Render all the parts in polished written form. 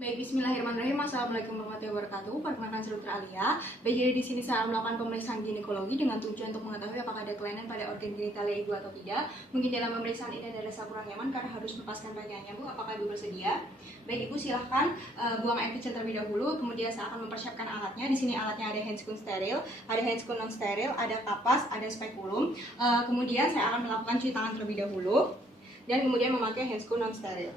Baik, bismillahirrahmanirrahim. Assalamualaikum warahmatullahi wabarakatuh. Perkenalkan saya Dr. Alia. Baik, jadi di sini saya melakukan pemeriksaan ginekologi dengan tujuan untuk mengetahui apakah ada kelainan pada organ genitalia ibu atau tidak. Mungkin dalam pemeriksaan ini ada rasa kurang nyaman karena harus melepaskan pakaiannya, Bu. Apakah Ibu bersedia? Baik, Ibu silahkan buang air kecil terlebih dahulu. Kemudian saya akan mempersiapkan alatnya. Di sini alatnya ada handscoon steril, ada handscoon non steril, ada kapas, ada spekulum. Kemudian saya akan melakukan cuci tangan terlebih dahulu dan kemudian memakai handscoon non steril.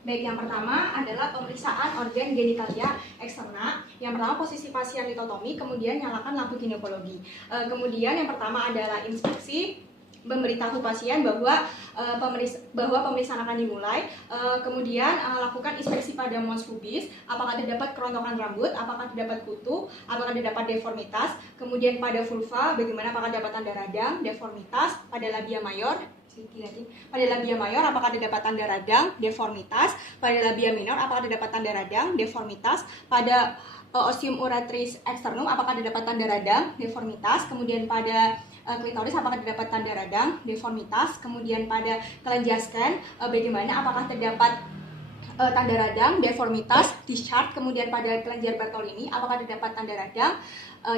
Baik, yang pertama adalah pemeriksaan organ genitalia eksterna. Yang pertama posisi pasien litotomi, kemudian nyalakan lampu ginekologi. Kemudian yang pertama adalah inspeksi, memberitahu pasien bahwa pemeriksaan akan dimulai. Kemudian lakukan inspeksi pada mons pubis, apakah terdapat kerontokan rambut, apakah terdapat kutu, apakah terdapat deformitas. Kemudian pada vulva, bagaimana apakah terdapat tanda radang, deformitas. Pada labia mayor, apakah terdapat tanda radang, deformitas. Pada labia minor, apakah terdapat tanda radang, deformitas. Pada ostium uretris externum, apakah terdapat tanda radang, deformitas. Kemudian pada klitoris, apakah terdapat tanda radang, deformitas. Kemudian pada kelenjar scan, bagaimana apakah terdapat tanda radang, deformitas, discharge. Kemudian pada kelenjar Bartolini, apakah terdapat tanda radang,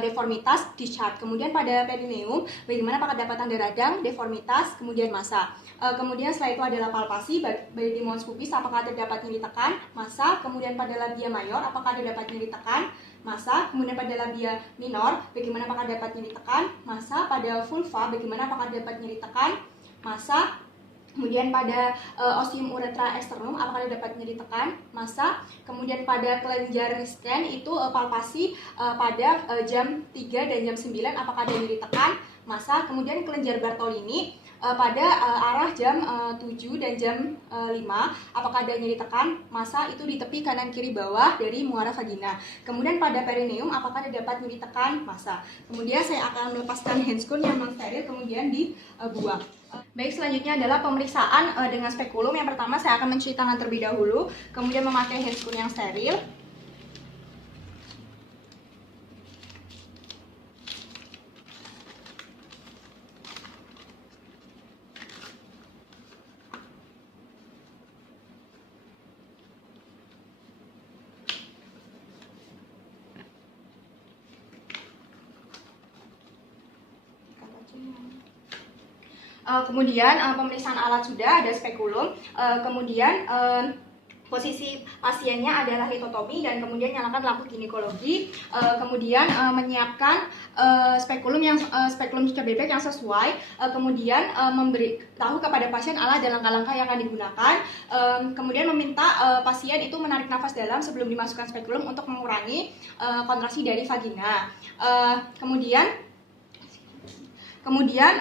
deformitas, discharge. Kemudian pada perineum, bagaimana apakah terdapat tanda radang, deformitas, kemudian massa. Kemudian setelah itu adalah palpasi, baik di mons pubis, apakah terdapat nyeri tekan, massa. Kemudian pada labia mayor, apakah terdapat nyeri tekan, massa. Kemudian pada labia minor, bagaimana apakah dapat nyeri tekan, massa. Pada vulva, bagaimana apakah dapat nyeri tekan, massa. Kemudian pada ostium uretra externum, apakah dapat nyeri tekan, massa. Kemudian pada kelenjar scan itu palpasi pada jam 3 dan jam 9, apakah ada nyeri tekan, massa. Kemudian kelenjar Bartolini pada arah jam 7 dan jam 5, apakah ada nyeri tekan, massa. Itu di tepi kanan kiri bawah dari muara vagina. Kemudian pada perineum, apakah dapat nyeri tekan, massa. Kemudian saya akan melepaskan handscoon yang non steril, kemudian dibuang. Baik, selanjutnya adalah pemeriksaan dengan spekulum. Yang pertama saya akan mencuci tangan terlebih dahulu, kemudian memakai handscoon yang steril. Kemudian pemeriksaan alat sudah, ada spekulum. Kemudian posisi pasiennya adalah litotomi dan kemudian nyalakan lampu ginekologi. Kemudian menyiapkan spekulum cucur bebek yang sesuai. Kemudian memberitahu kepada pasien alat dan langkah-langkah yang akan digunakan. Kemudian meminta pasien itu menarik nafas dalam sebelum dimasukkan spekulum untuk mengurangi kontraksi dari vagina. Kemudian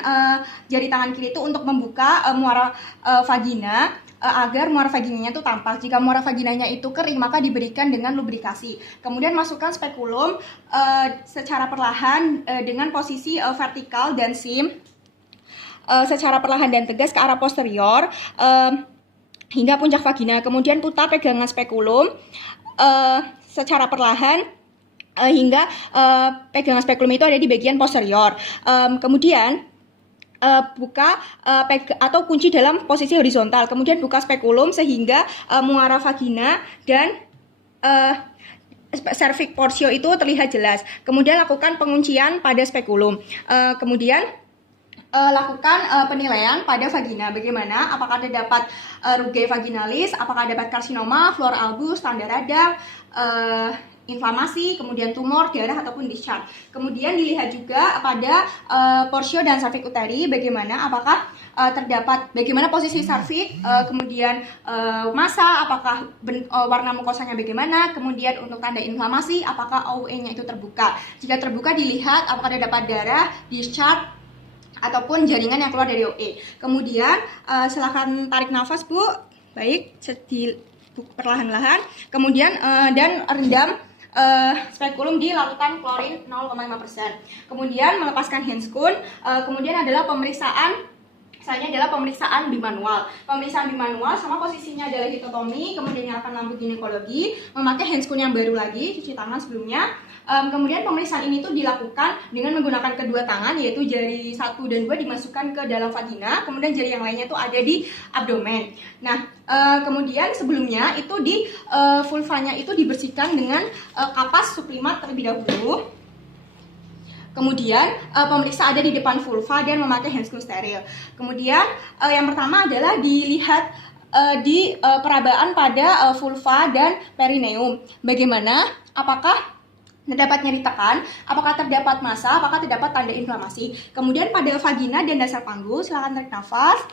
jari tangan kiri itu untuk membuka muara vagina agar muara vaginanya itu tampak. Jika muara vaginanya itu kering, maka diberikan dengan lubrikasi. Kemudian masukkan spekulum secara perlahan dengan posisi vertikal dan sim secara perlahan dan tegas ke arah posterior hingga puncak vagina. Kemudian putar pegangan spekulum secara perlahan hingga pegangan spekulum itu ada di bagian posterior. Kemudian buka atau kunci dalam posisi horizontal. Kemudian buka spekulum sehingga muara vagina dan cervix portio itu terlihat jelas. Kemudian lakukan penguncian pada spekulum. Kemudian lakukan penilaian pada vagina. Bagaimana? Apakah terdapat rugae vaginalis, apakah terdapat karsinoma, flora albus, tanda radang, inflamasi, kemudian tumor, darah ataupun discharge. Kemudian dilihat juga pada portio dan cervix uteri, bagaimana apakah bagaimana posisi cervix, kemudian massa, apakah warna mukosanya bagaimana, kemudian untuk tanda inflamasi, apakah OUE-nya itu terbuka. Jika terbuka dilihat apakah terdapat darah, discharge ataupun jaringan yang keluar dari OE. Kemudian silakan tarik nafas, Bu. Baik, perlahan-lahan. Kemudian dan rendam spekulum di larutan klorin 0,5%. Kemudian melepaskan handscoon. Kemudian adalah pemeriksaan Misalnya adalah pemeriksaan bimanual. Pemeriksaan bimanual sama posisinya adalah hitotomi, kemudian nyalakan lampu ginekologi, memakai handscoon yang baru lagi, cuci tangan sebelumnya. Kemudian pemeriksaan ini tuh dilakukan dengan menggunakan kedua tangan, yaitu jari 1 dan 2 dimasukkan ke dalam vagina, kemudian jari yang lainnya tuh ada di abdomen. Nah, kemudian sebelumnya itu di vulvanya itu dibersihkan dengan kapas suprimat terlebih dahulu. Kemudian pemeriksa ada di depan vulva dan memakai handscoon steril. Kemudian yang pertama adalah dilihat di perabaan pada vulva dan perineum. Bagaimana? Apakah terdapat nyeri tekan? Apakah terdapat massa? Apakah terdapat tanda inflamasi? Kemudian pada vagina dan dasar panggul, silakan tarik nafas.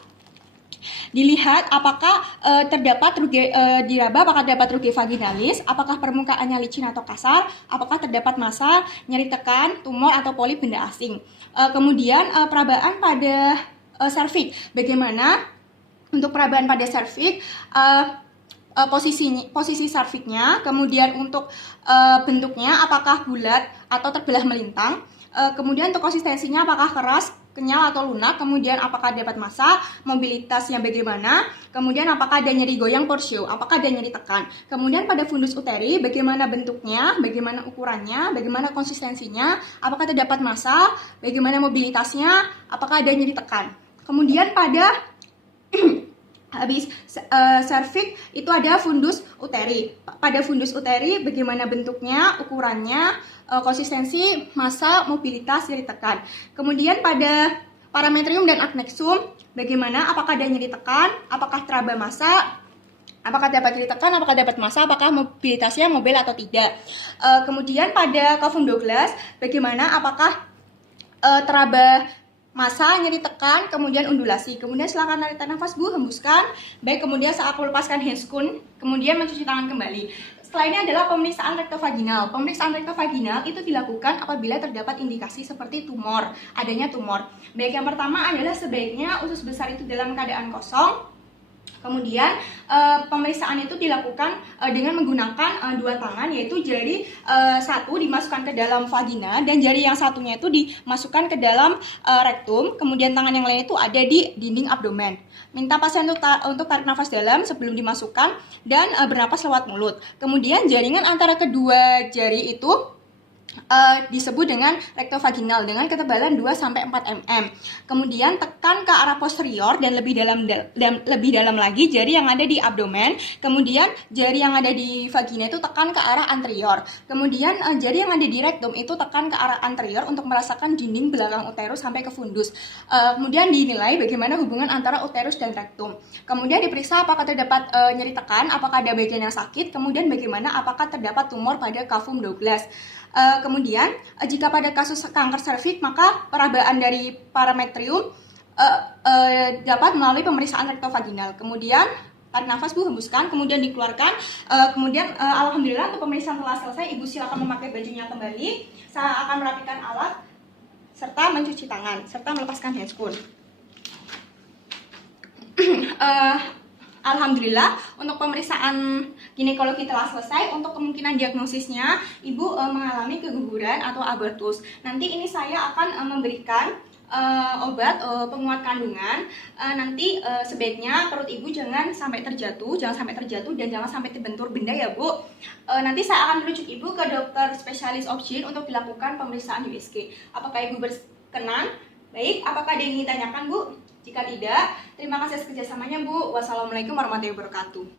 Dilihat apakah terdapat ruge diraba, apakah terdapat ruge vaginalis, apakah permukaannya licin atau kasar, apakah terdapat massa, nyeri tekan, tumor atau polip benda asing. Kemudian perabaan pada serviks. Bagaimana untuk perabaan pada serviks? Posisi serviknya, kemudian untuk bentuknya apakah bulat atau terbelah melintang, kemudian untuk konsistensinya apakah keras, kenyal atau lunak, kemudian apakah dapat massa, mobilitasnya bagaimana, kemudian apakah ada nyeri goyang porsio, apakah ada nyeri tekan. Kemudian pada fundus uteri bagaimana bentuknya, bagaimana ukurannya, bagaimana konsistensinya, apakah terdapat massa, bagaimana mobilitasnya, apakah ada nyeri tekan. Kemudian pada habis serviks itu ada fundus uteri. Pada fundus uteri bagaimana bentuknya, ukurannya, konsistensi, massa, mobilitas, nyeri tekan. Kemudian pada parametrium dan adnexum bagaimana, apakah ada nyeri tekan, apakah teraba massa, apakah dapat nyeri tekan, apakah dapat massa, apakah mobilitasnya mobil atau tidak. Kemudian pada Cavum Douglas bagaimana, apakah teraba massa, nyeri tekan, kemudian undulasi. Kemudian silakan tarik nafas Bu, hembuskan. Baik, kemudian saat melepaskan handscoon, kemudian mencuci tangan kembali. Setelah ini adalah pemeriksaan rektovaginal. Pemeriksaan rektovaginal itu dilakukan apabila terdapat indikasi seperti tumor, adanya tumor. Baik, yang pertama adalah sebaiknya usus besar itu dalam keadaan kosong. Kemudian pemeriksaan itu dilakukan dengan menggunakan dua tangan, yaitu jari satu dimasukkan ke dalam vagina dan jari yang satunya itu dimasukkan ke dalam rektum. Kemudian tangan yang lain itu ada di dinding abdomen. Minta pasien untuk tarik nafas dalam sebelum dimasukkan dan bernapas lewat mulut. Kemudian jaringan antara kedua jari itu disebut dengan rektovaginal dengan ketebalan 2-4 mm. Kemudian tekan ke arah posterior dan lebih dalam lagi jari yang ada di abdomen. Kemudian jari yang ada di vagina itu tekan ke arah anterior. Kemudian jari yang ada di rektum itu tekan ke arah anterior untuk merasakan dinding belakang uterus sampai ke fundus. Kemudian dinilai bagaimana hubungan antara uterus dan rektum. Kemudian diperiksa apakah terdapat nyeri tekan, apakah ada bagian yang sakit, kemudian bagaimana apakah terdapat tumor pada Cavum Douglas. Kemudian jika pada kasus kanker serviks maka perabaan dari parametrium dapat melalui pemeriksaan rektovaginal. Kemudian tarik nafas Bu, hembuskan, kemudian dikeluarkan. Kemudian alhamdulillah untuk pemeriksaan telah selesai. Ibu silakan memakai bajunya kembali. Saya akan merapikan alat serta mencuci tangan serta melepaskan handscoon. Alhamdulillah untuk pemeriksaan ginekologi telah selesai. Untuk kemungkinan diagnosisnya ibu mengalami keguguran atau abortus. Nanti ini saya akan memberikan obat penguat kandungan. Nanti sebaiknya perut ibu jangan sampai terjatuh dan jangan sampai terbentur benda ya Bu. Nanti saya akan merujuk ibu ke dokter spesialis obgyn untuk dilakukan pemeriksaan USG. Apakah ibu berkenan? Baik, apakah ada yang ingin ditanyakan Bu? Jika tidak, terima kasih atas kerjasamanya Bu. Wassalamualaikum warahmatullahi wabarakatuh.